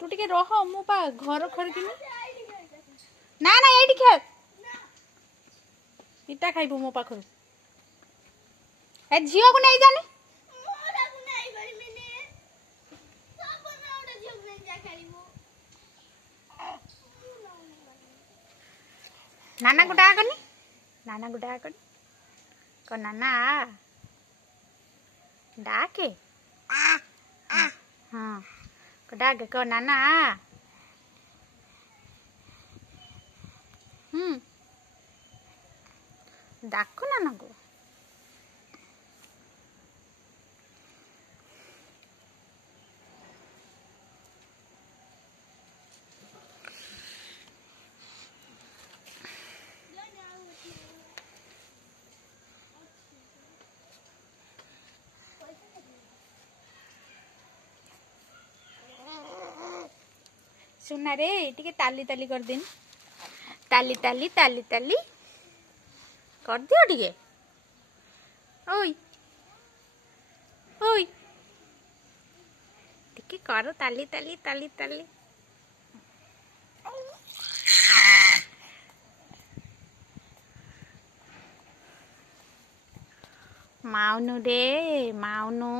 तू टिके रह मु पा घर खड़की ना ना ये खेल इटा खाइबू मो पाखरु ए झियो को नहीं जानी नाना को डाकनी नाना को डाकनी को नाना डाके हाँ को डाके को नाना डाको नाना को सुना रे टिके ताली ताली कर दिन ताली ताली ताली ताली कर दियो टिके ओई ओई टिके करो ताली ताली ताली ताली माउनु रे माउनु